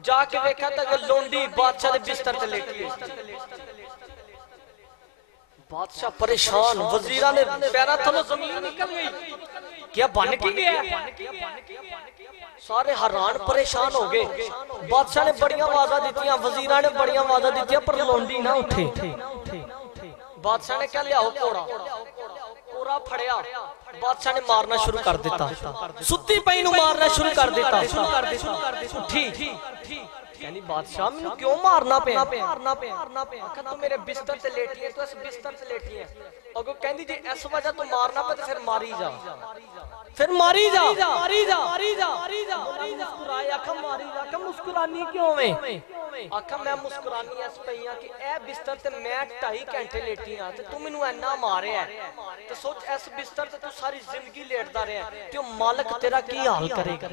जाके देखा तो लोंडी बादशाह के बिस्तर ते लेटी है। बादशाह परेशान, वजीरा ने पैरा थलो जमीन निकल गई, क्या बन की गया? सारे हैरान परेशान हो गए। बादशाह ने बड़ियां आवाज़ा दित्तियां, वजीरा ने बड़ियां आवाज़ा दित्तियां, पर लोंडी ना उठे। बादशाह ने क्या लिया घोड़ा, घोड़ा फड़िया, बादशाह ने मारना शुरू कर दिता, सुत्ती पई नूं मारना शुरू कर दिता। उठी कहनी बादशाह मैनू क्यों मारना पे? आखा तू मेरे बिस्तर से लेटी है, तू इस बिस्तर से लेटी है। अगो कहंदी जे इस वजह तू मारना पे तो फिर मारी जा, फिर मारी जा, मारी जा, मारी जा। मुस्कुराए, आखा मारी जा। आखा मुस्कुरानी क्यों है? आखा मैं मुस्कुरानी इस पईया कि ए बिस्तर ते मैं 2.5 घंटे लेटी हां ते तू मैनू इन्ना मारिया है, ते सोच इस बिस्तर ते तू सारी जिंदगी लेटदा रहा है, ते मालिक तेरा की हाल करेगा?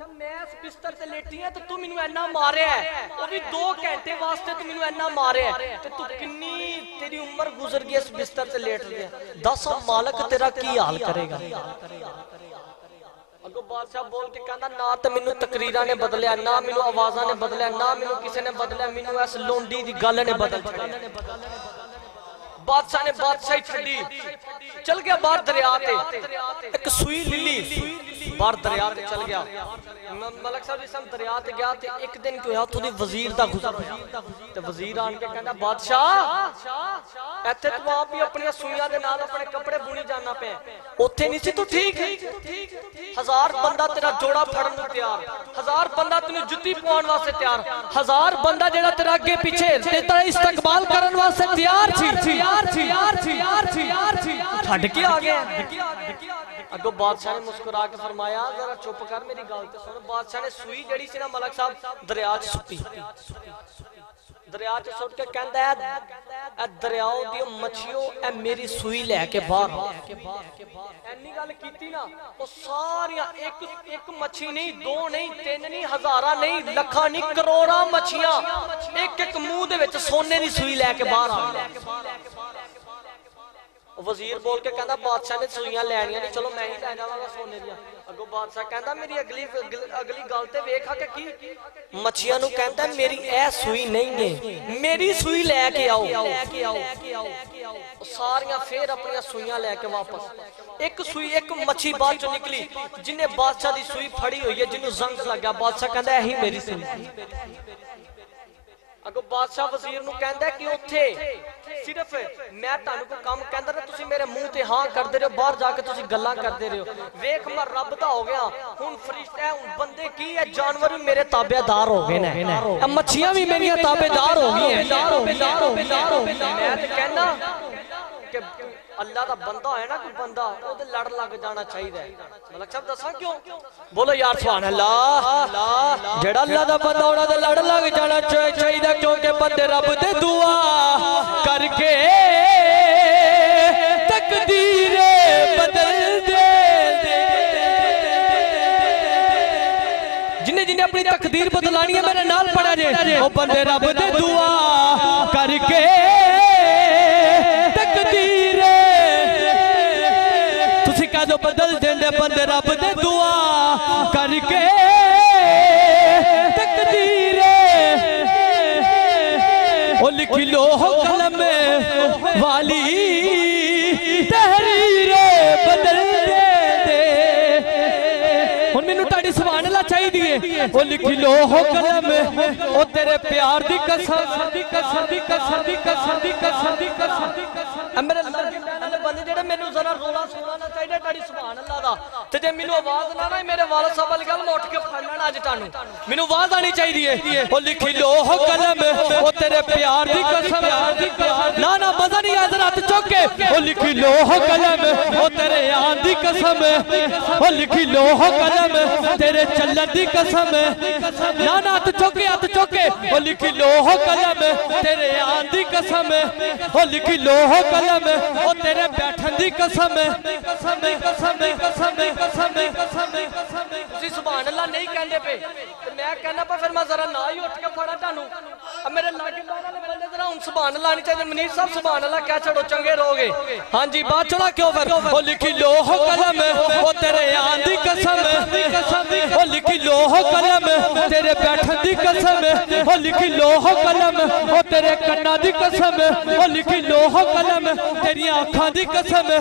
मैं इस बिस्तर से लेटी है तो तू मैनू इन्ना मारिया है, वो भी 2 घंटे वास्ते तू मैनू इन्ना मारिया है, ते तू किन्नी तेरी उम्र गुजर गई इस बिस्तर से लेट गया, दस मालिक तेरा की हाल करेगा? अगो बादशाह बोल के कहना ना तो मैनू तकरीरां ने बदलिया, ना मैनू आवाज़ां ने बदलिया, ना मैनू किसी ने बदलिया, मैनू इस लोंडी दी गल ने बदल छड्या। बादशाह ने बादशाही छड्डी, चल गया बाहर दरिया ते, एक सुई लिली बाहर दरिया ते चल गया। मलक साहब जिस दरिया ते गया ते एक दिन क्या होया, उत्थों दी वजीर दा गुजर ते वजीर आन के कहंदा बादशाह इत्थे तू आप ही अपनी सुइयां दे नाल अपने कपड़े बुनी जाना पे, उत्थे नहीं सी तू ठीक है? 1000 बंदा तेरा जोड़ा फड़न नूं तैयार, 1000 बंदा तैनूं जुत्ती पवाउण वास्ते तैयार, 1000 बंदा जेड़ा तेरा अगे पीछे तेरा इस्तकबाल करन वास्ते तैयार छी। छड्ड के आ गया। अगो बादशाह ने मुस्कुरा के फरमाया जरा चुप कर, मेरी गल ते सुन। बादशाह ने सुई जड़ी सी ना मलक साहब दरिया च सुट्टी, दरिया च सुट के कहंदा है दरियाओं दी मछियो ए मेरी सुई लैके बाहर। एनी गल कीती ना, वो सारियां एक मछी नहीं, 2 नहीं, 3 नहीं, हजारां नहीं, लखां नहीं, करोड़ां मछियां एक मुंह दे विच सोने दी सुई लैके बाहर आ गई। वजीर बोल के कहंदा बादशाह ने सुइयां लैनियां नहीं, चलो मैं ही लै जावांगा सोने दियां। अगो बादशाह कहंदा मेरी अगली गल ते वेखा कि की मछियां नूं कहंदा मेरी ए सुई नहीं है, मेरी सुई लैके आओ। सारियां फिर अपनी सुइयां लैके वापस, एक सुई एक मछी बाद चो निकली जिन्हें बादशाह दी सुई फड़ी हुई है, जिन्हों जंग लग गया। बादशाह कहंदा यही मेरी सुई। अगो बादशाह वजीर नूं कहंदा कि उत्थे सिर्फ मैं तुहानू कोई काम कहंदा ना, तुसीं मेरे मुंह ते हां करदे रहो, बाहर जाके तुसीं गल्लां करदे रहो। वेख मैं रब दा हो गया, हुण फरिश्ता है, हुण बंदे की है, जानवर भी मेरे ताबेदार हो गए ने, मच्छियां भी मेरी ताबेदार हो गई हैं। मैं ते कहना कि अल्लाह दा बंदा है ना, कोई बंदा ओदे लड़ लग जाना चाहिए। मलक साहब दसा क्यों? बोलो यार सुभान अल्लाह। जेड़ा अल्लाह दा बंदा होना ते लड़ लग जाना चाहिए, क्योंकि बंदे रब दे दुआ करके तकदीर बदल दे। जिन्हें जिन्हें अपनी तकदीर बदलानी है मेरे नाल पड़ा जे, ओ बंदे रब दे दुआ करके तकदीर तुसी कह दो बदल देंदे, बंदे रब दे दुआ करके तकदीर ओ लिख लो कलम वाली तहरीर बदल दे। हुण मैनू तुहाडी सुभान अल्लाह चाहिए, ओ लिख लो कलम ओ तेरे प्यार दी कसम, मेरे बंदे जेड़े मैनू जरा रोला सुनाना चाहिए तुहाडी सुभान अल्लाह दा, ते जे मैनू आवाज ना ना मेरे वालिद साहब वाली गल मैं उठ के फड़ लेना अज तुहानू, मैनू आवाज आनी चाहिए। ओ लिख लो कलम ओ तेरे प्यार दी कसम, ना ना मजा नहीं आया हाथ चुक के, ओ लिख लो कलम ओ तेरे आन दी कसम, ओ लिख लो कलम तेरे चलन दी कसम, ना ना हाथ चुक के, ओ लिख लो कलम तेरे आन दी कसम, ओ लिख लो कलम ओ तेरे बैठन दी कसम। सुभान अल्लाह नहीं कहते पे, मैं कहना पर फिर मैं जरा ना ही उठ के फड़ा तुहानू। अब मेरे लागे बंदे जरा हुण सुभान अल्लाह नहीं चाहिए। मनीर साहब सुभान अल्लाह कह छड़ो, चंगे रहोगे। हाँ जी बात चला क्यों फिर। ओ लिख लो कलम ओ तेरे आन दी कसम ओ लिखी लोह कलम तेरे बैठन दी कसम ओ लिखी लोह कलम ओ तेरे कन्ना दी कसम ओ लिखी लोह कलम तेरिया अखां दी कसम ओ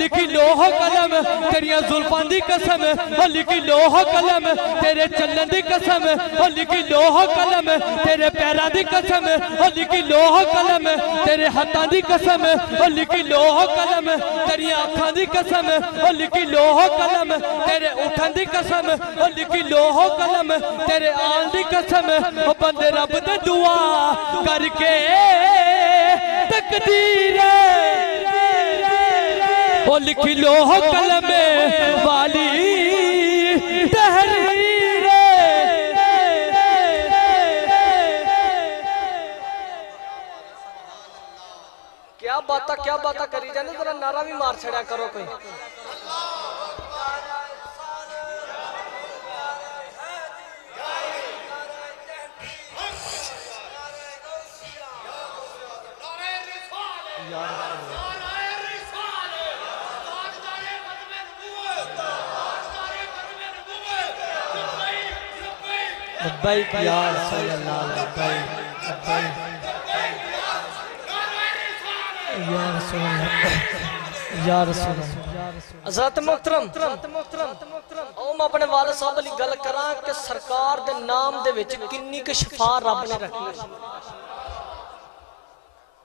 लिखी लोह कलम तेरिया जुल्फां दी कसम ओ लिखी लोह कलम तेरे चलन दी कसम ओ लिखी लोह कलम तेरे पैरां दी कसम ओ लिखी लोह कलम तेरे हत्थां दी कसम ओ लिखी लोह कलम तेरिया अखां दी कसम ओ लिखी लोह कलम तेरे उठन दी कसम ओ लिखी लोह कलम तेरे आन दी कसम ओ बंदे रब दे दुआ करके तकदीर ओ लिखी लोह कलम वाली तहरीर। क्या बात करी जाने, जरा नारा भी मार छड़ा करो कोई। लब्बैक या रसूल अल्लाह, लब्बैक या रसूल अल्लाह, या रसूल अल्लाह। हज़रत मुहतरम ओ मैं अपने वालिद साहब वाली गल करा कि सरकार दे नाम दे विच किन्नी क शफा रब ने रखी है।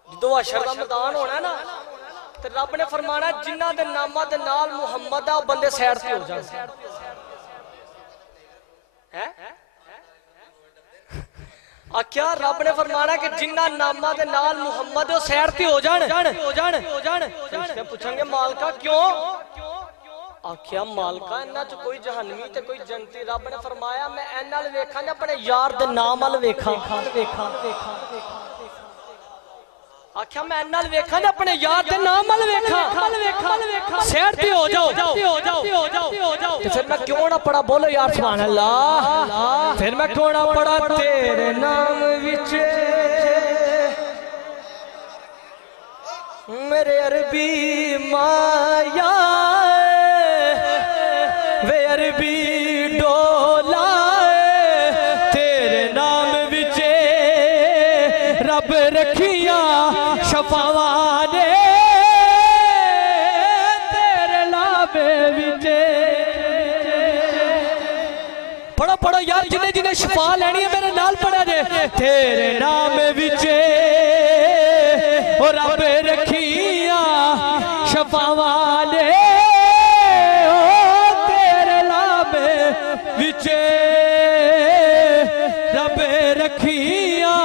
जो हशर दा मैदान होना है ना, ते रब ने फरमाना जिन्हां दे नामां दे नाल मुहम्मद आ बंदे सैर ते हो जाण है। आख्या रब ने फरमाना कि जिन्ना नामा दे नाल मुहम्मद ओ सैर ते हो जान। पूछेंगे मालका क्यों? आख्या मालका इन्हां च कोई जहन्नमी ते कोई जन्नती। रब ने फरमाया मैं इन्हां अल वेखां अपने यार दे नाम अल वेखां। आख्या मैं इन्हां अल वेखां अपने यार दे नाम अल वेखां। सैर ते हो जाओ। फिर मैं क्यों ना पढ़ा, बोलो यार सुभान अल्लाह। फिर मैं क्यों ना पढ़ा तेरे नाम विच मेरे अरबी माया वे अरबी डोला तेरे नाम विच रब रखिया शफावा ने तेरे लाभे विच। पढ़ो यार, जिन्हें जिन्हें शफा लैनी है मेरे नाल पढ़ा जे। तेरे नाम विच और रब रखिया शफावा ने तेरे लाभे विच रब रखिया।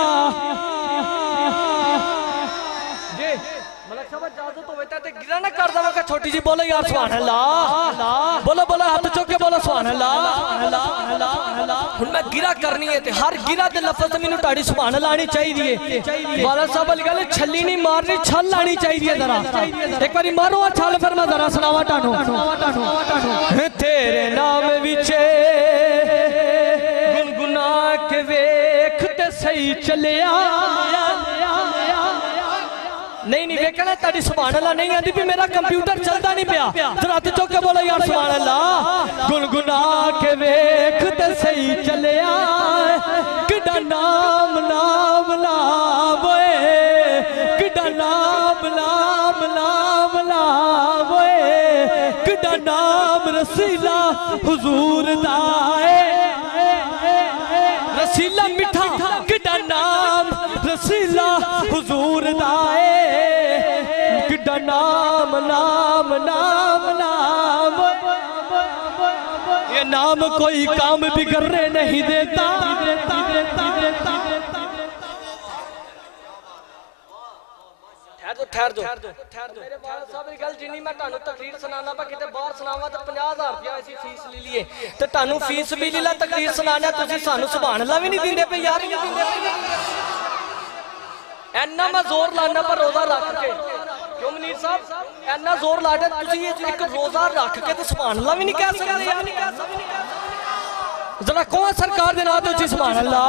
गिरा ना कर दवा छोटी जी, बोलो यार सुभान अल्लाह। बोलो हाथ चुक के बोलो सुभान अल्लाह। हुन मैं गिरा करनी है ते हर गिरा दे लफ्ज़ मैनू ताड़ी सुभान अल्लाह आनी चाहिए। वालिद साहब वाली गल छल्ली नहीं मारनी, छल आनी चाहिए। जरा एक बारी मारो और छल, फिर मैं जरा सुनावा तानू। तेरे नाम विच गुनगुना के वेख ते सही चलिया। नहीं वेखना ताड़ी सुभान अल्लाह नहीं आती भी मेरा कंप्यूटर चलता नहीं पिया। जरा हाथ चुक के बोलो यार सुभान अल्लाह। गुनगुना के वेख ते सही चलिया किडा नाम लावे, किडा नाम लावे, किडा नाम रसीला हुजूर दा रसीला मिठा, किडा नाम रसीला हुजूर दा नाम। ये नाम कोई काम बिगड़ने नहीं देता। ठहर दो। मेरे वालिद साहब की गल जिन्नी मैं तानू तकरीर सुनाना पा किते बाहर सुनावा तो 50,000 रुपया ऐसी फीस ले लिए ते तानू फीस भी ले ला, तकरीर सुनाना तुसी सानू सुभान अल्लाह भी नहीं दिंदे पे यार। इन्ना मैं जोर लाना पर रोजा रख के क्यों मुनीर साहब इन्ना जोर ला दे तुसी एक रोजा रख के तो सुभान अल्लाह भी नहीं कह सकते यार। जरा कौन सरकार दे नाम ते सुभान अल्लाह।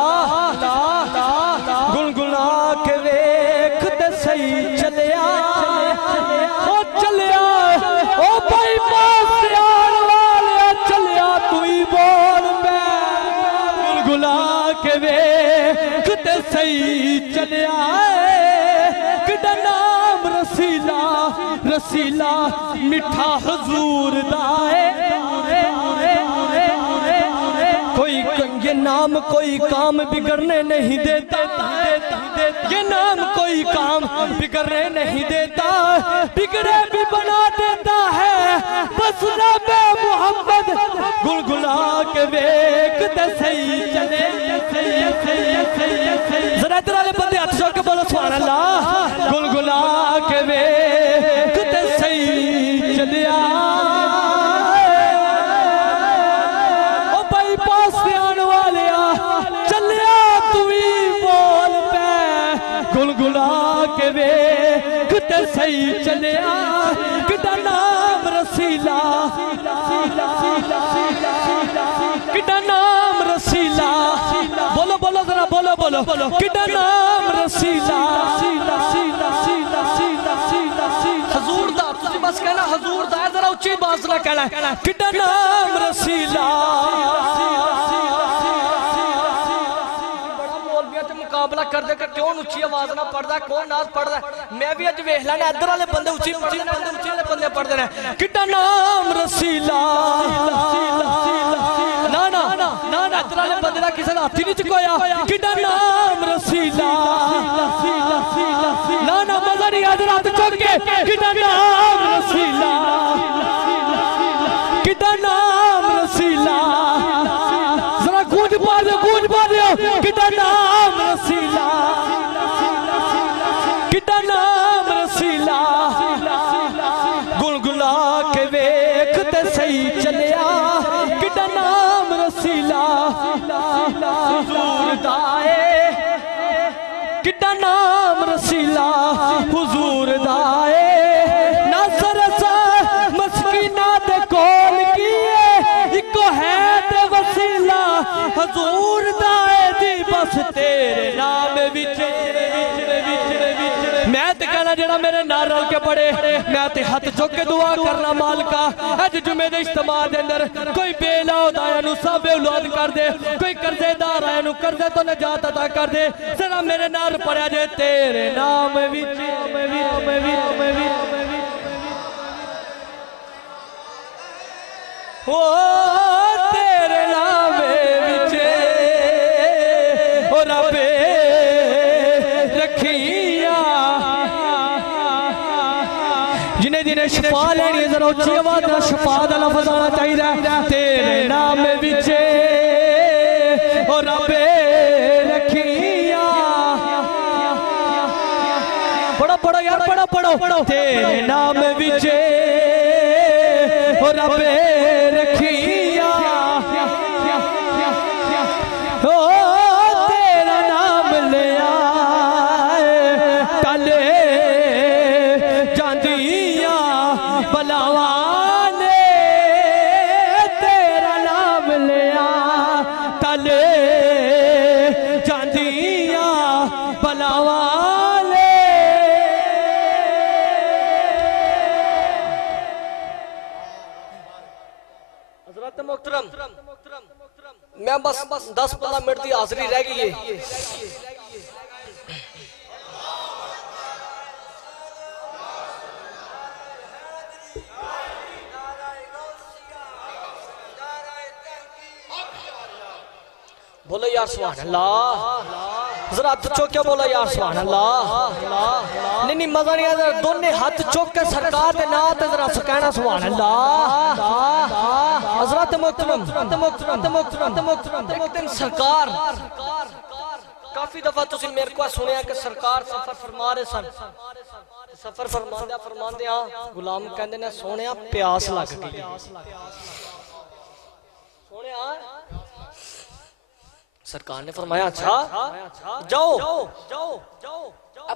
गुनगुना के वेख ते सही चलिया ओ चलिया ओ भाई पास गुलगुला के वेख ते सही चलिया किड़ा नाम रसीला रसीला मिठा हुजूर दा कोई ये नाम कोई काम बिगड़ने नहीं देता ये नाम कोई काम बिगड़ने नहीं देता बिगड़े भी बना देता है बस नबी मोहम्मद गुलगुला के वेख ते सही चले जरा इधर वाले बंदे हाथ जोड़ के बोलो सुभान अल्लाह गुलगुला के वेख ते सही चलिया ओ भाई पास से आने वाले चलिया तू ही बोल पे गुलगुला के वेख ते सही चलिया किड़ा नाम रसीला किड़ा नाम रसीला बोलो बोलो जरा बोलो बोलो किड़ा नाम रसीला हजूर दा तुसी बस कहना हजूर दा जरा उच्ची आवाज ना कहना किड़ा नाम रसीला मुकाबला कर दे क्यों उच्ची आवाज ना पढ़दा कौन नाज पढ़दा मैं भी अज वेख लेना इधर वाले बंदे उच्ची उच्ची वाले बंदे पढ़दे ने किड़ा नाम रसीला ना ना ना ना इधर वाले बंदे दा किसे दा हाथ ही नहीं चुकाया किड़ा नाम रसीला ना ना मजा नहीं आ हाथ चुक के किड़ा नाम रसीला किड़ा नाम रसीला जरा गूंज पा दो किड़ा नाम रसीला किड़ा नाम रसीला गुलगुला के वेख ते सही चलिया किड़ा नाम रसीला हुजूर दाए किड़ा नाम रसीला हुजूर दाए ना सरसा मस्कीना दे कोल किए इको है ते वसीला हुजूर दाए दी बस तेरे नाम विच मैं ते कहना जेड़ा मेरे नाल रल के पड़े मैं ते हाथ चुक के दुआ करना मालिका अज जुमे दे इज्तिमा दे अंदर कोई बेला औलाद नु साबे औलाद कर दे कोई कर्जेदार आया नु कर्जे तो निजात अता कर दे जरा मेरे नाल पड़या जे तेरे नाम विच ओ तेरे नाम विच ओ रब्बे रखिया जिन्हें जिन्हें शफा लेनी जरा उच्ची आवाज में शफा दा लफ्ज आना चाहिए तेरे नाम विच ओ रब्बे रखिया पढ़ो पढ़ो यार पढ़ो तेरे नाम विच ओ रब्बे रखिया ओ तेरा नाम लिया टले जांदिया बलावा ने तेरा नाम लिया टले जांदिया बलावा मैं बस 10-15 मिनट की हाजिरी रह गई है बोलो यार सुभान अल्लाह जरा हाथ चौक के बोलो यार सुभान अल्लाह नहीं मजा नहीं आया दोनों हाथ चौक के सरकार के ना ते जरा कहना सुभान अल्लाह हजरत मोहतरम एक दिन सरकार काफी दफा तुसी मेरे को सुनिया कि सरकार सफर फरमा रहे सन सफर फरमांदे हां गुलाम कहंदे ने सोहणिया प्यास लग गई सोहणिया सरकार ने फरमाया अच्छा जाओ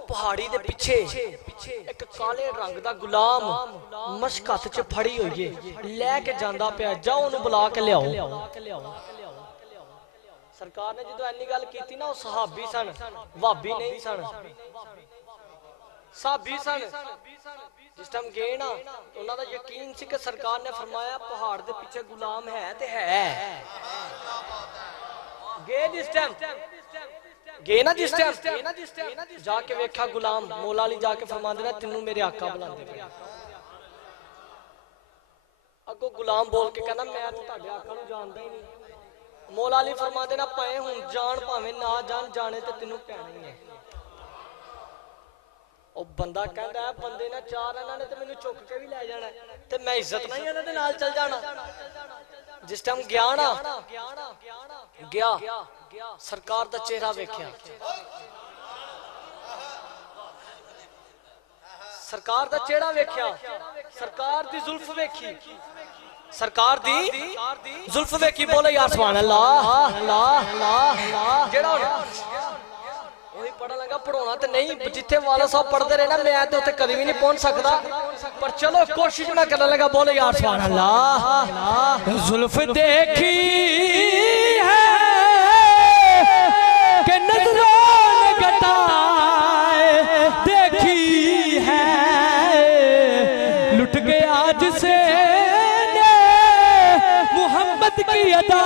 पहाड़ी दे पीछे एक काले रंग दा गुलाम मशक हथ च फड़ी हुई है लैके जांदा पिया जाओ उन्हें बुला के लियाओ सरकार ने जो इन्नी गल की ना सहाबी सन भाबी नहीं सन साबी सन जिस टाइम गए ना उन्हों का यकीन सी कि सरकार ने फरमाया पहाड़ दे पीछे गुलाम है ते है गए जिस टाइम गए ना जिस टाइम जाके वेख्या गुलाम मौला अली जाके फरमांदे ने तेनू मेरे आका बुलांदे पे अगो गुलाम बोल के कहना मैं तो तुहाडे आका नू जानदा ही नहीं मौला अली फरमांदे ना पाए हुण जान भावें ना जान जाने ते तेनू पैना ही है ओ बंदा कहंदा है बंदे ने चार इन्हां ने ते मैनू चुक के भी लै जाना ते मैं इज्जत नाल इन्हां दे नाल चल जाना जिस टाइम गया ना गया सरकार दा चेहरा वेख्या सरकार दा चेहरा वेख्या सरकार दी जुल्फ वेखी सरकार दी जुल्फ वेखी बोले यार सुभान अल्लाह अल्लाह अल्लाह जेड़ा वही पढ़न लगा पढ़ाना तो नहीं जिथे वाला साहब पढ़ते रहे ना मैं तो उत्थे कभी भी नहीं पहुंच सकता पर चलो कोशिश मैं करने लगा बोले यार सुभान अल्लाह जुल्फ देखी है कि नजरों ने घटाए देखी है लुट गया जिसे ने मोहब्बत की अदा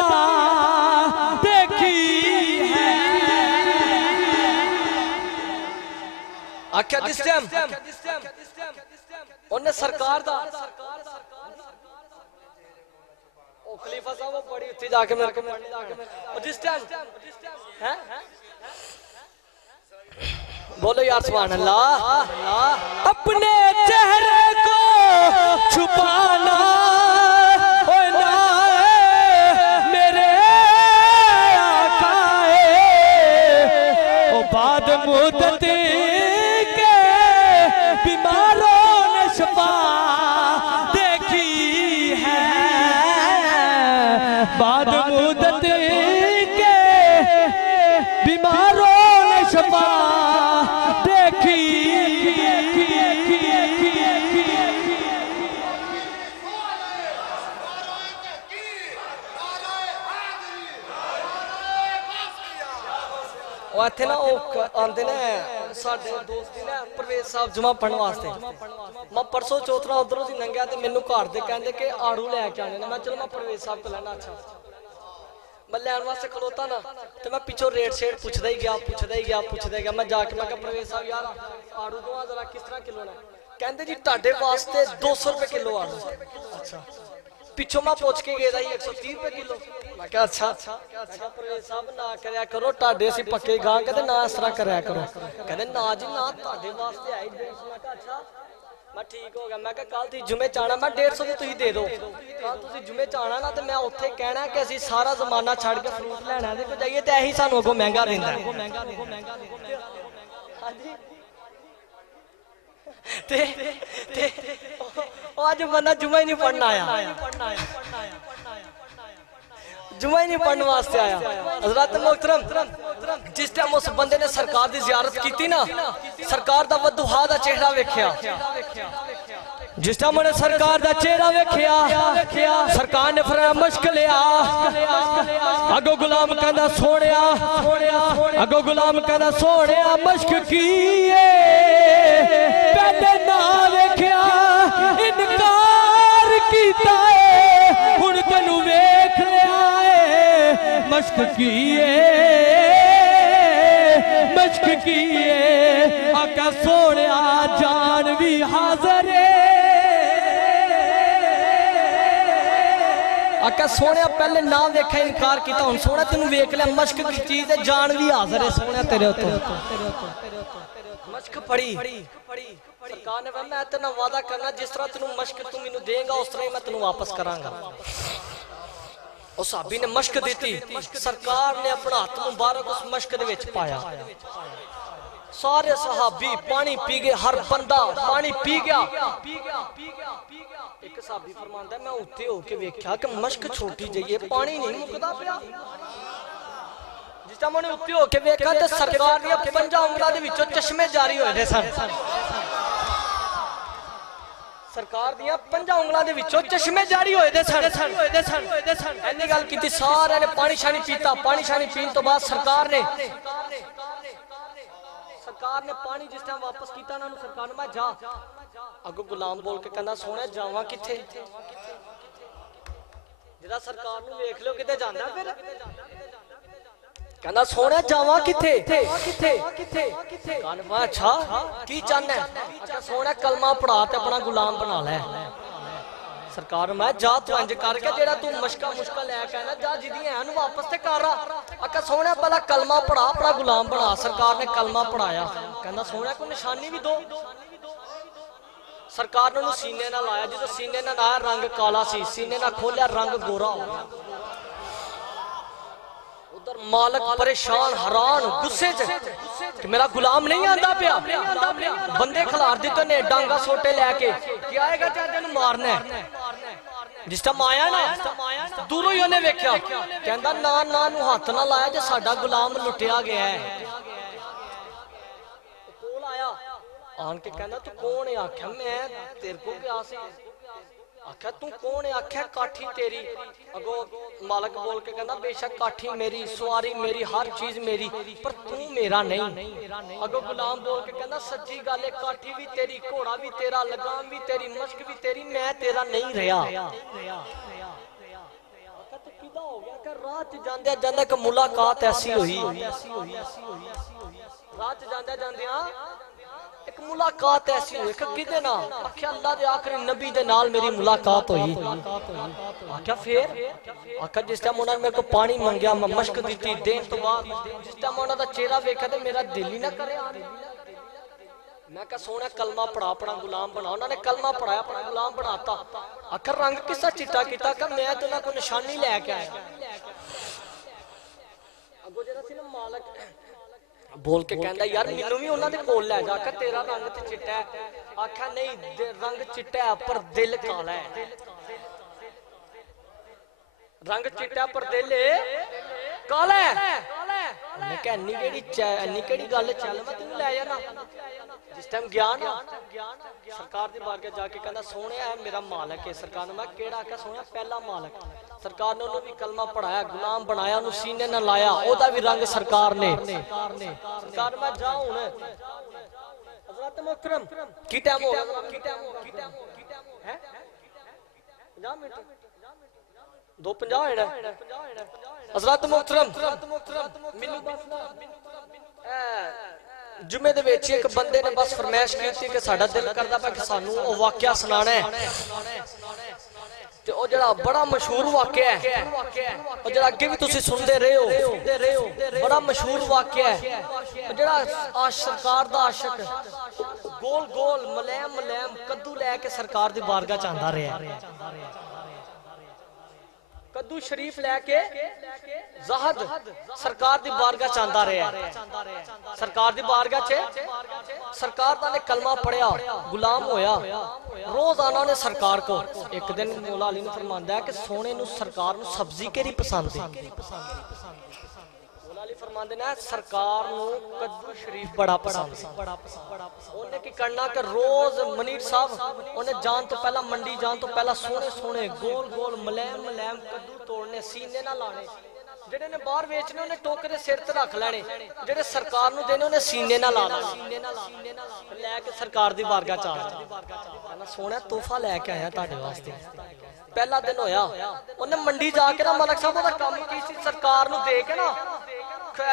देखी है आख्या जिस टाइम उन्हें सरकार दा ओ खलीफा साहब वो बड़ी उत्ते जाके मेरे को पढ़ने लगा और जिस टाइम हैं बोलो यार सुभान अल्लाह अपने चेहरे को छुपाना ओ ना मेरे आकाए ओ बाद मुद्दत के बीमारों ने शफा देखी है बाद मुद्दत के बीमारों ने शफा देखी इत्थे ना आंदे ने साडे दोस्त ने परवेज साहब जुमा पढ़न वास्ते मैं परसों चौथरा उधरों दी लंघिया ते मैनू घर दे कहंदे कि आड़ू लैके आने ने मैं चलो मैं परवेज साहब को लेना अच्छा मैं लैन वास्ते खलोता ना ते मैं पिछों रेट शेट पुछदा ही गया मैं जाके मैं कहा परवेज साहब यार आड़ू दो जरा किस तरह किलो ने कहंदे जी तुहाडे वास्ते 200 रुपए किलो आड़ू अच्छा पिछों मैं पूछ के गया 130 रुपए किलो मैं क्या अच्छा परवेज साहब ना करया करो तुहाडे असीं पक्के गां कहते ना इस तरह करया करो कहते ना जी ना तुहाडे वास्ते आई 150 मैं कहा अच्छा मैं ठीक हो गया मैं कहा कल तुसीं जुमे च आना मैं 150 दी तुसीं दे दो कल तुसीं जुमे च आना ना ते मैं उत्थे कहना कि असीं सारा जमाना छड़ के फ्रूट लैना दे कोई जाइए ते ऐही सानू अगों महंगा दिंदा है हां जी ते आज बंदा जुमा ही नहीं पढ़ना आया जुमा ही नहीं पढ़ने वास्ते आया हजरत मोहतरम जिस टाइम उस बंदे ने सरकार की जियारत की ना सरकार दा वदुहा दा चेहरा वेख्या जिस टाइम उन्हें सरकार दा चेहरा वेख्या सरकार ने फरमाया मश्क लिया अगो गुलाम कहंदा सोहणिया अगो गुलाम कहंदा सोहणिया मश्क कीए पहले ना वेख्या इनकार कीता है हुण तैनू वेख लिया है मश्क कीए आका सोहणिया जान भी हाज़र है आका सोहणिया पहले ना वेख्या इनकार किया हुण सोहणा तेनू वेख लिया मश्क की चीज है जान भी हाज़र है सोहणिया तेरे उत्ते मश्क पड़ी सरकार ने मैं तेना वादा करना जिस तरह तेनू मश्क तू मैनू देगा उस तरह ही मैं तेनू वापस करांगा उस साहबी ने मश्क दी सरकार ने अपना हाथ मुबारक उस मश्क दे विच पाया सारे सहाबी पानी पी गए हर बंदा पानी पी गया एक सहाबी फरमांदा मैं उत्ते होके वेख्या कि मश्क छोटी जई है पानी नहीं मुकदा पिया जिस टाइम उन्हें उत्ते होके वेखा ते सरकार दी 5 उंगलां दे विचों चश्मे जारी होए सन सरकार दियां 5 उंगलां दे विचों चश्मे जारी होए सन इन्नी गल कीती सारे ने पानी शानी पीता पानी शानी पीन तो बाद सरकार ने पानी जिस टाइम वापस कीता ना सरकार ने मैं जा अगो गुलाम बोल के कहना सोहणा जावां किथे जिहड़ा सरकार नूं वेख लियो किते जांदा फिर कहना सोने जावा किथे कहना मैं अच्छा की चाहना है सोने कलमा पढ़ा ते अपना गुलाम बना ले सरकार मैं जा तू इंज करके जेड़ा तू मशका मुश्का लैके ना जा जिदियां हैं वापस ते कर आका सोने पहला कलमा पढ़ा अपना गुलाम बना सरकार ने कलमा पढ़ाया कहना सोने को निशानी भी दो सरकार ने सीने ना लाया जो सीने ना लाया रंग काला सी सीने ना खोलिया रंग गोरा हो गया उधर मालक परेशान हैरान गुस्से कि मेरा गुलाम नहीं आंदा पिया बंदे खिलार दिते ने डांगा सोटे लैके कि आएगा ते तेन मारना है जिस टाइम आया ना दूरों ही उन्हें वेख्या कहंदा ना ना नू हाथ ना लाया जे साडा गुलाम लुटिया गया है कोल आया आन के कहंदा तू कौन है आख्या मैं तेरे को गया सी आख्या तू कौन है आख्या काठी तेरी अगो मालक बोल के कहना बेशक काठी मेरी सवारी मेरी हर चीज मेरी पर तू मेरा नहीं अगो गुलाम बोल के कहना सच्ची गल है काठी भी तेरी घोड़ा भी तेरा लगाम भी तेरी मश्क भी तेरी मैं तेरा नहीं रहा राह च जांदे जांदे एक मुलाकात ऐसी हुई राह च जांदे जांदे एक मुलाकात ऐसी हुई किदे नाल आख्या अल्लाह दे आखिरी नबी दे नाल मेरी मुलाकात हुई आख्या फिर आख्या जिस टाइम उन्होंने मेरे को पानी मंगया मैं मश्क दी देन तो बाद जिस टाइम उन्होंने चेहरा वेखा तो मेरा दिल ही ना करे मैं कहा सोना कलमा पढ़ा अपना गुलाम बना उन्होंने कलमा पढ़ाया अपना गुलाम बनाता आखिर रंग किसा चिट्टा किया कि मैं तो ना कोई निशानी लैके आया अगो जेड़ा सी ना मालक बोल के कहंदा यार मैनू भी उन्हां दे कोल ले जा के तेरा रंग ते चिट्टा है आख्या नहीं रंग चिट्टा है पर दिल काला है रंग चिट्टा पर दिल काला है मैं कहा इन्नी केड़ी गल चल मैं तेनू ले जाना जिस टाइम गया ना सरकार दी बारगाह जाके कहंदा सोहणिया है मेरा मालक है सरकार ने मैं केड़ा आख्या सोहणिया पहला मालक सरकार ने उन्होंने भी कलमा पढ़ाया गुलाम बनाया उन्होंने सीने न लाया ओदा भी रंग सरकार ने सरकार मैं जाऊं हुण हज़रत मुकरम की टाइम हो गया है 50 मिनट 2:50 है हज़रत मुकरम मेनू जुमे दे विच एक बंदे ने बस फरमाइश की कि साडा दिल करदा पा कि सानू ओ वाकया सुनाना है ते ओ जड़ा बड़ा मशहूर वाकया है ओ जड़ा अगे भी तुसी सुनदे रहे हो बड़ा मशहूर वाकया है ओ जड़ा सरकार दा आशिक गोल गोल मलैम मलैम कद्दू लेके सरकार दी बारगाह च आंदा रहा कद्दू शरीफ लैके ज़हद सरकार दी बारगाह च आंदा रहा सरकार दी बारगाह च सरकार दा ने कलमा पढ़िया गुलाम होया रोज आना ने सरकार को एक दिन मौला अली ने फरमांदा है कि सोने नू सरकार नू सब्जी केरी पसंद है मौला अली फरमांदे ने सरकार नू कद्दू शरीफ बड़ा पसंद ओने की करना कि रोज मनीर साहब ओने जान तो पहला मंडी जान तो पहला सोने सोने गोल गोल मलैम मलैम कद्दू तोड़ने सीने ना लाने जेडे ने बाहर बेचने उन्हें टोकरे सिर ते रख लेने जेडे सरकार नू देने उन्हें सीने ना लाना लैके सरकार दी बारगाह च आ सोना तोहफा लैके आया तुहाडे वास्ते पहला दिन होया उन्हें मंडी जाके ना मलक साहब ओदा काम की सी सरकार नू दे के ना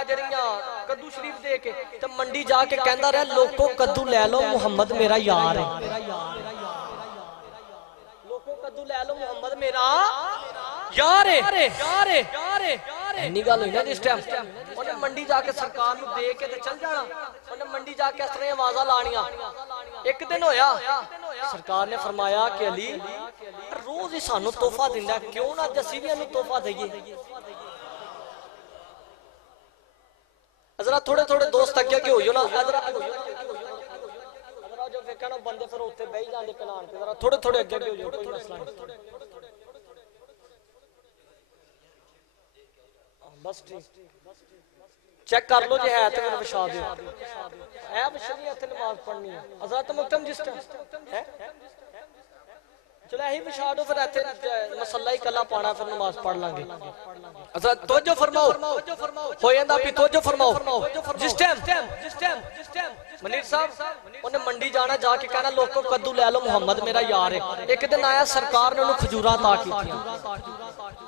जड़ियां कद्दू शरीफ दे के ते मंडी जाके कहंदा रहा लोको कद्दू ले लो मुहम्मद मेरा यार है लोको कद्दू ले लो मुहम्मद मेरा यार है इन्नी गल हुई ना जिस टाइम उन्हें मंडी जाके सरकार नू दे के ते चल जाना उन्हें मंडी जाके इस तरह आवाज़ां लानियां एक दिन होया सरकार ने फरमाया कि अली रोज ही सानू तोहफा दिंदा क्यों ना असीं भी इहनूं तोहफा दईए जरा थोड़े थोड़े दोस्त अगे अगे हो जाओ ना जरा जो वेखा ना बंदे फिर उत्ते बह जांदे कनान ते जरा थोड़े थोड़े अगे अगे हो जाओ कोई मसला नहीं बस ठीक चेक कर लो जे है ते मेरे विछा दियो है बशरी इत्थे नमाज पढ़नी है हज़रत मुकतम जिस टाइम है चलो यही विछा दो फिर इत्थे मसला ही कला पाना फिर नमाज पढ़ लांगे हज़रत तवज्जो फरमाओ हो जांदा भी तवज्जो फरमाओ जिस टाइम मनीर साहब उन्हें मंडी जाना जाके कहना लोगों कद्दू ले लो मुहम्मद मेरा यार है एक दिन आया सरकार ने उन्हें खजूरा अता कीतियां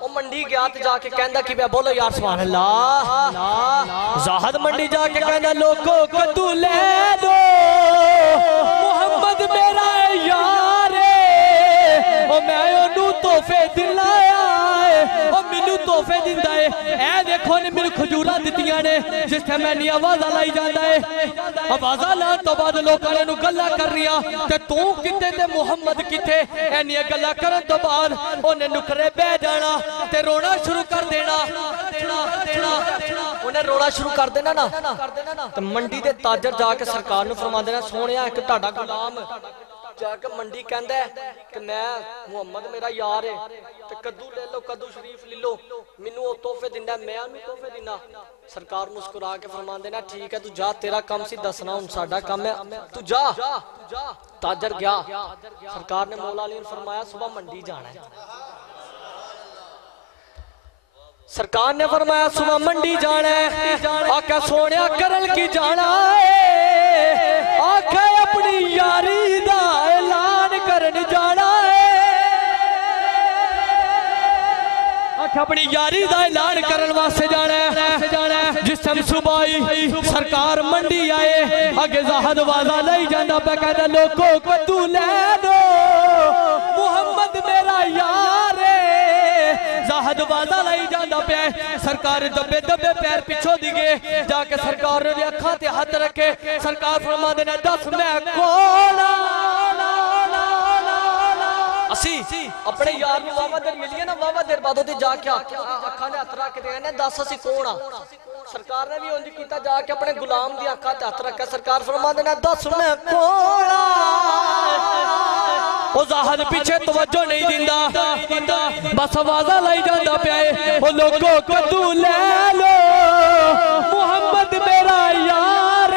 ਉਹ ਮੰਡੀ ਗਿਆ ਤੇ ਜਾ ਕੇ ਕਹਿੰਦਾ ਕਿ ਬੇ ਬੋਲੋ ਯਾਰ ਸੁਭਾਨ ਅੱਲਾਹ। ਜ਼ਾਹਦ ਮੰਡੀ ਜਾ ਕੇ ਕਹਿੰਦਾ ਲੋਕੋ ਕਦੂ ਲੈ ਦੋ ਮੁਹੰਮਦ ਮੇਰਾ यार ओ मैं ओनू तोहफे दिलाया ओ मैनू तोहफे दिंदा है ए देखो ने मेनू खजूरा दित्तियां ने जिस टाइम मैं नी आवाज़ा लाई जांदा है आवाज़ा लान तो बाद लोकां ने नू गल्लां कर रिया ते तू किते ते मुहम्मद किथे एनियां गल्लां करन तो बाद ओने नुकरे बह जाना ते रोना शुरू कर देना उन्हें रोना शुरू कर देना ना ते मंडी दे ताजर जाके सरकार नू फरमांदे ने सोहणिया इक तुहाडा गुलाम जाके मंडी कहंदा है कि मैं मुहम्मद मेरा यार है ते कद्दू ले लो कद्दू शरीफ ले लो मैनू ओ तोहफे दिंदा मैं ओनू तोहफे दिना सरकार मुस्कुरा के फरमांदे ना ठीक है तू जा तेरा काम सी दसना हुण साडा काम है तू जा ताजर गया सरकार ने मौला अली नू फरमाया सुबह मंडी जाना है सरकार ने फरमाया सुबह मंडी जाना है आका सोनिया करल की जाना है आका अपनी यारी दा ऐलान करन जाना है आका अपनी यारी दा ऐलान करन वास्ते जाना है जिस टाइम सुबह सरकार मंडी आए आगे ज़ाहद वाजा नहीं जांदा पे कहदा लोको कद्दू ले दो मुहम्मद मेरा यार ज़ाहद वाजा लाई जांदा पे सरकार दबे दबे पैर पिछो दिगे जाके सरकार ने अखा ते हाथ रखे सरकार फरमा देना दस मैं कौन असी अपने यार नू वावा देर मिली है ना वावा देर बाद ओदे जाके अखा ने हाथ रख के कहने दस असी कौन आ सरकार ने भी उंज कीता जाके अपने गुलाम दी अखा ते हाथ रखा सरकार फरमा देना दस मैं कौन ओ ज़ाहद पीछे तवज्जो नहीं दिंदा बस आवाज़ा लाई जांदा पिया है ओ लोगो कद्दू ले लो मुहम्मद मेरा यार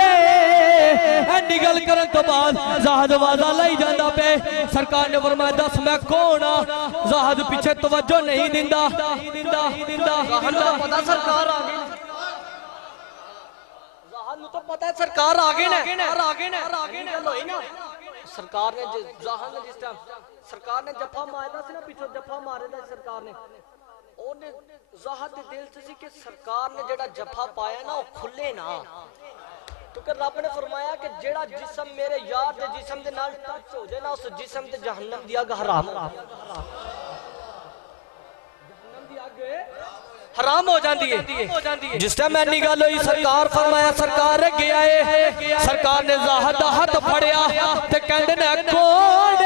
है निगल करन तो बाद ज़ाहद आवाज़ा लाई जांदा पिया सरकार ने फरमाया दस मैं कौन आ ज़ाहद पीछे तवज्जो नहीं दिंदा पता सरकार आ गई ज़ाहद नू तो पता है सरकार आ गई ना सरकार ने ज़ाहद ने जिस टाइम सरकार ने जफा मारदा सी ना पिछो जफा मारेदा सरकार ने ओने ज़ाहद दे दिल च सी कि सरकार ने जेड़ा जफा पाया ना ओ खुले ना क्योंकि रब ने फरमाया कि जेड़ा जिस्म मेरे यार दे जिस्म दे नाल टच हो जाए ना उस जिस्म ते जहन्नम दी आग हराम हराम हो जाती है जिस टाइम ऐनी गल हुई सरकार फरमाया सरकार गया है सरकार ने ज़ाहद दा हाथ फड़िया ते कहंदे ने कौन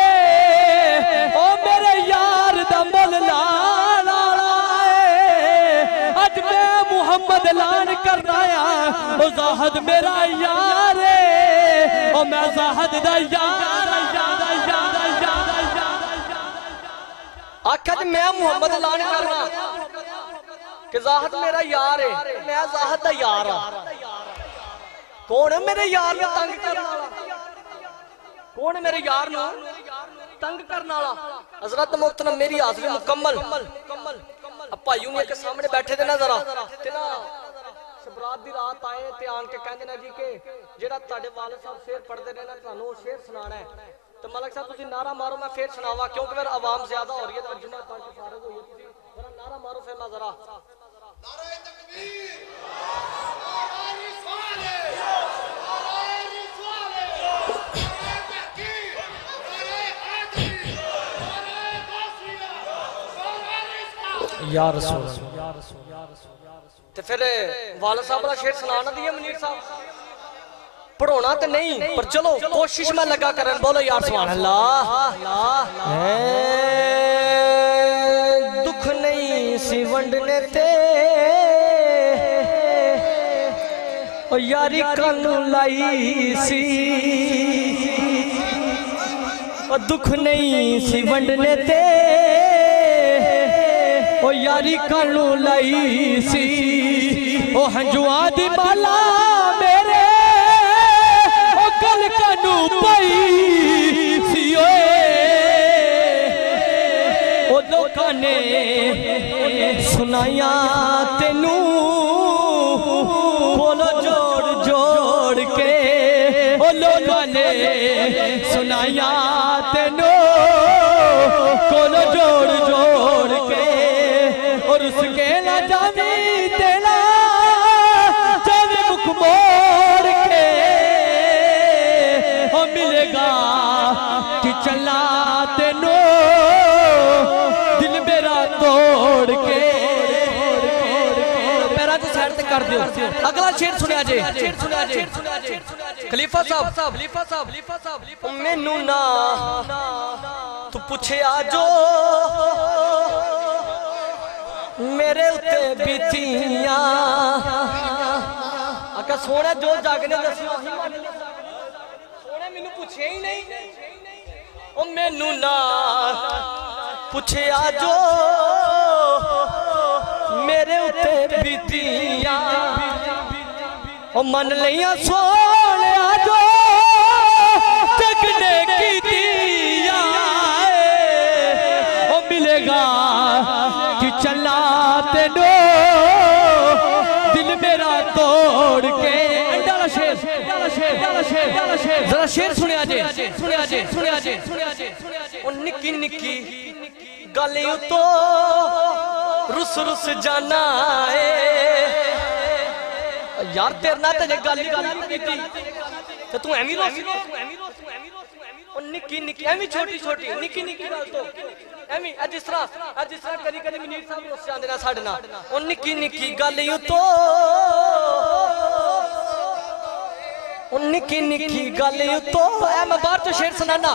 ओ मेरे यार दा मुल लाल अज मैं मुहम्मद ऐलान करना आ ओ ज़ाहद मेरा यार ओ मैं ज़ाहद दा यार आखिर मैं मुहम्मद ऐलान करना कि ज़ाहद मेरा यार है मैं ज़ाहद दा यार कौन है मेरे यार नू तंग करने वाला कौन है मेरे यार नू तंग करने वाला हज़रत मोहतरम मेरी हाज़री मुकम्मल अब भाइयों ने के सामने बैठे थे ना जरा ते ना शबरात दी रात आए ते आन के कहंदे ना जी के जेड़ा तुहाडे वालिद साहब शेर पढ़दे ने ना तुहानू शेर सुनाना है तो मलक साहब तुसी नारा मारो मैं फिर सुनावा क्योंकि फिर आवाम ज्यादा हो रही है तर्जुमा करके फारिग होइए तुसी जरा नारा मारो फिर मैं जरा नारे तकबीर नारे रिसाले नारे रिसाले नारे तहकीर नारे हैदरी नारे गासिया नारे या रसूल ते फिर वालिद साहब दा शेर सुनाना दिए मुनीर साहब पढ़ोना तो नहीं पर चलो कोशिश में लगा करन बोलो यार सुभान अल्लाह दुख नहीं सी वंडने ते ओ यारी कानू लाई सी ओ दुख नहीं सी वंडने ते ओ यारी कानू लाई सी ओ हंजुआ दी माला मेरे कल कानू पई सी ओ लोकां ने सुनाया तेनू बोलो जोड़ जोड़ के ओ लोकां ने सुनाया तेनू बोलो जोड़ जोड़ के कर दियो। अगला शेर सुनिया जे खलीफा साहब मैनू ना तू पूछे आजो मेरे उत्ते बीतियां आका सोने जो जागने दसियो सोने मैनू पूछे ही नहीं ओ मैनू ना पूछे आजो मेरे उत्ते बीतियां ओ मन लिया सोने आजो जगने की दिया ओ मिलेगा कि चला तेनो दिल मेरा तोड़ के। डाला शेर जरा शेर सुनिया जे ओ निक्की निक्की गल तो रुस रुस जाना है यार तेरे ना ते गल ही कीती ते तू एवी रोस ओ निक्की निक्की एवी छोटी छोटी निक्की निक्की गल तो एवी जिस तरह कदी कदी मनीर साहब रोस जांदे ना साडे नाल ओ निक्की निक्की गल तो निक्की निक्की गल तो मैं बाहर तो शेर सुनाना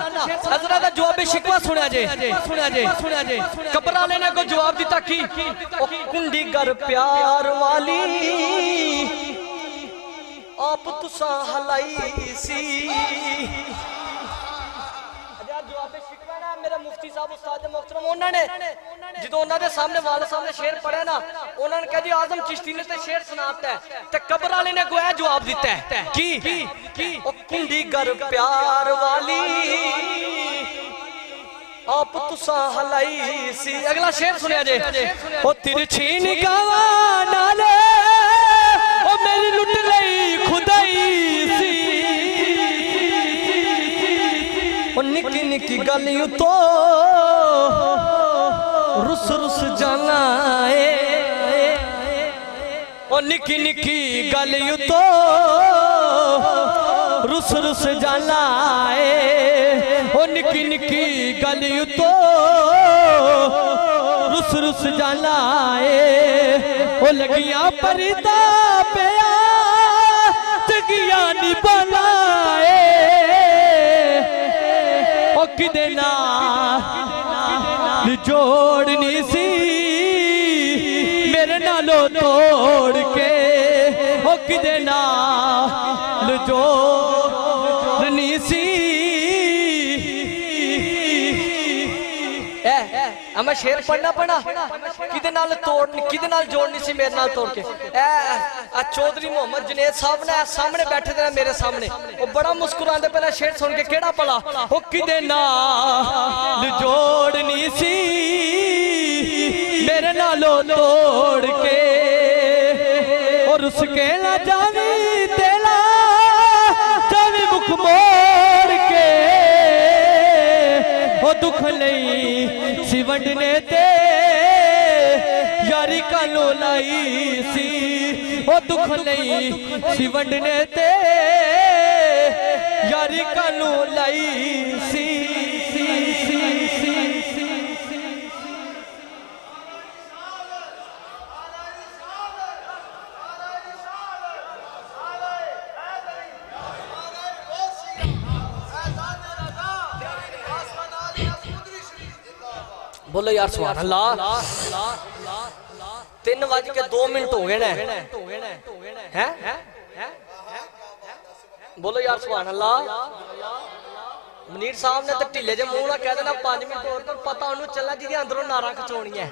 हजरा दा जवाब शिकवा सुनिया जे कब्र वाले ने को जवाब दिता की ओ कुंडी गर प्यार वाली आप तुसा हलाई सी मेरे मुफ्ती साहब उस्ताद मोहतरम उन्होंने जो उन्होंने सामने वाले सामने शेर पढ़े ना उन्होंने कहा जी आजम चिश्ती ने तो शेर सुनाता है ते कब्र वाले ने गोया जवाब दिता है की ओ कुंडी गर प्यार वाली आप तुसा हलाई सी। अगला शेर सुनिया जे ओ तिरछी निगाहां नाल ओ मेरी लुट लई खुदाई सी ओ निक्की निक्की गल तो रुस रुस जाना है ओ निक्की निक्की गल तो रुस रुस जाना है ओ निक्की निक्की गल तो रुस रुस जाना है ओ लगियां परिदा पिया तगिया नी बनाए ओ किदे नाल जोड़नी सी मेरे नालों तोड़ के ओ किदे नाल जोड़नी सी। मैं शेर पढ़ना किदे नाल तोड़नी किदे नाल जोड़नी सी मेरे नाल तोड़ के चौधरी मोहम्मद जुनेद साहब ने सामने बैठे थे मेरे सामने वो बड़ा मुस्कुराते पहले शेर सुन के केड़ा पला ओ किदे नाल जोड़नी सी मेरे नालों तोड़ के और उसके ना जावी तेला जावी मुख मोड़ के ओ दुख नहीं सी वंडने ते यारी कानू लाई सी ओ दुख नहीं सी वंडने ते यारी कानू लाई सी। बोलो यार सुभान अल्लाह 3:02 हो गए हैं बोलो यार सुभान अल्लाह। मनीर साहब ने तो ढीले जे मुंह ना कह देना 5 मिनट और तो पता उन्होंने चलना जी अंदरों नारा खचोनी है।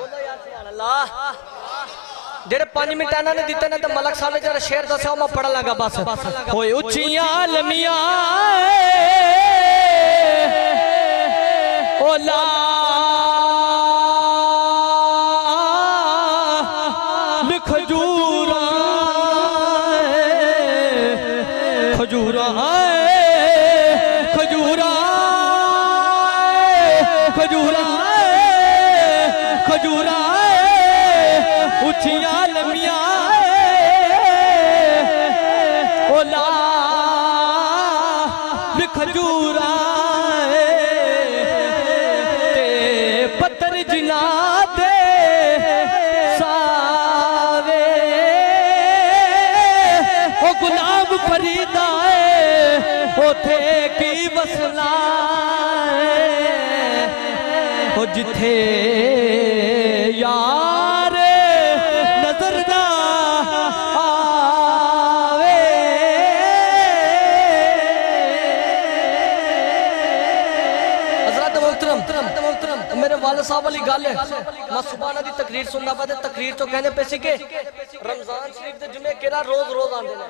बोलो यार सुभान अल्लाह। जेड़े 5 मिनट इन्होंने दिते ने तो मलक साहब ने जरा शेर दसा मैं पढ़ लगा बस होए उच्चियां लमियां ओला खजूरा उचिया लमिया ओला खजूरा ते गुलाम फरीदा है उथे की वसना है जिथे यार नजर ना आवे। हज़रत मोहतरम मेरे वालिद साहब वाली गल है, मैं सुबह दी तकरीर सुनना पा ते तकरीर चो कहंदे पे सी कि रमजान शरीफ दे जुमे केड़ा रोज रोज आंदे ने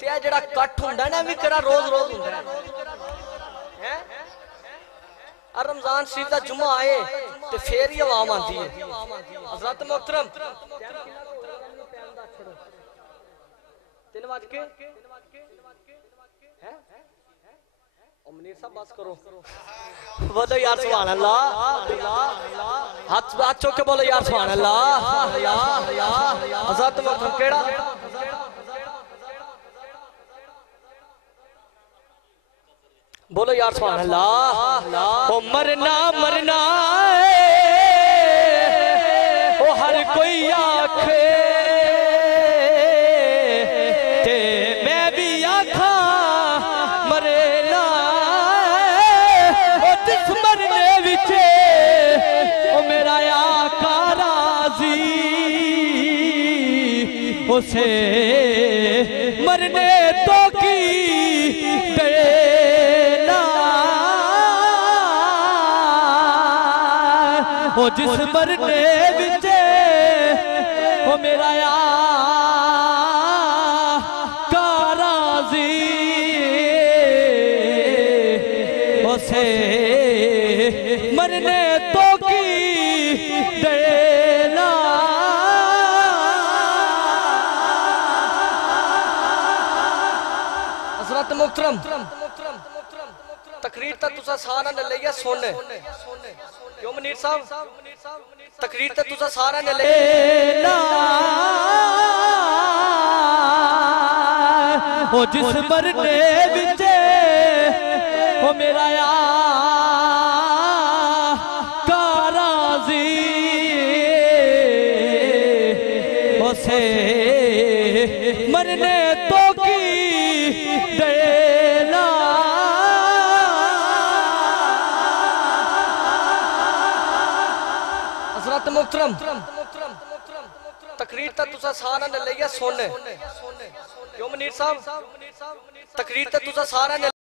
ते आ जेड़ा कट हुंदा ना भी केड़ा रोज रोज हुंदा है। और रमजान शरीफ का जुम्मा आए तो फिर ही आवाम आती है। हज़रत मोहतरम 3 बज के मुनीर साहब बस करो, बोलो यार सुभान अल्लाह, हाथ चौक के बोलो यार सुभान अल्लाह। हज़रत मोहतरम केड़ा बोलो यार सुभान अल्लाह। ओ मरना मरना ओ हर कोई आखे ते मैं भी आखा मरेना ओ जिस मरने विच ओ मेरा आका राजी उसे मरने तो की ओ जिस मरने विच ओ मेरा आका राज़ी उसे मरने तो की देना। हज़रत मोहतरम तकरीर तक तुसा सारा ने लिया सुन क्यों मुनीर साहब तकरीर तक तुसा सारा ने लिया ओ जिस मरने विच ओ मेरा आका राज़ी उसे मरने तो की देना। हज़रत मोहतरम तकरीर तक तुसा सारा ने लिया सुन क्यों मुनीर साहब तकरीर तक तुसा सारा ने